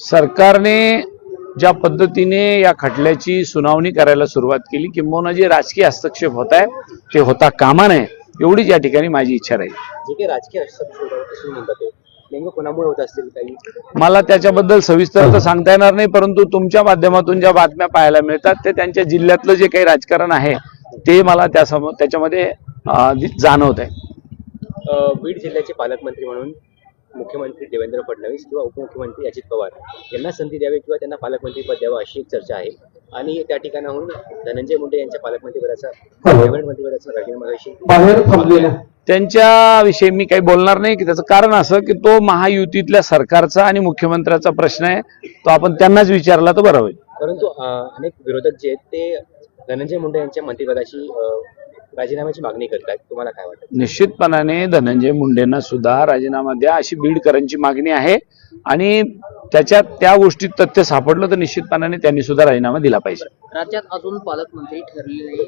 सरकारने ज्या पद्धतीने या खटल्याची सुनावणी करायला सुरुवात केली किंबहुना जे राजकीय हस्तक्षेप होत आहे ते होता कामा नये एवढीच या ठिकाणी माझी इच्छा राहील. जे काही राजकीय हस्तक्षेप मला त्याच्याबद्दल सविस्तर तर सांगता येणार नाही परंतु तुमच्या माध्यमातून ज्या बातम्या पाहायला मिळतात ते त्यांच्या जिल्ह्यातलं जे काही राजकारण आहे ते मला त्या समोर त्याच्यामध्ये जाणवत आहे बीड जिल्ह्याचे पालकमंत्री म्हणून मुख्यमंत्री देवेंद्र फडणवीस किंवा उपमुख्यमंत्री अजित पवार यांना संधी द्यावी किंवा त्यांना पालकमंत्री पद द्यावं अशी एक चर्चा आहे. आणि त्या ठिकाणाहून धनंजय मुंडे यांच्या पालकमंत्रीपदाचा कॅबिनेट मंत्रिपदाचा राजीनामा त्यांच्याविषयी मी काही बोलणार नाही की त्याचं कारण असं की तो महायुतीतल्या सरकारचा आणि मुख्यमंत्र्याचा प्रश्न आहे तो आपण त्यांनाच विचारला तर बरं होईल. परंतु अनेक विरोधक जे आहेत ते धनंजय मुंडे यांच्या मंत्रिपदाची अ, राजीनाम्याची मागणी करतात तुम्हाला काय वाटतं? निश्चितपणाने धनंजय मुंडेंना सुद्धा राजीनामा द्या अशी बीडकरांची मागणी आहे. आणि त्याच्यात त्या गोष्टीत तथ्य सापडलं तर निश्चितपणाने त्यांनी सुद्धा राजीनामा दिला पाहिजे. राज्यात अजून पालकमंत्री ठरलेले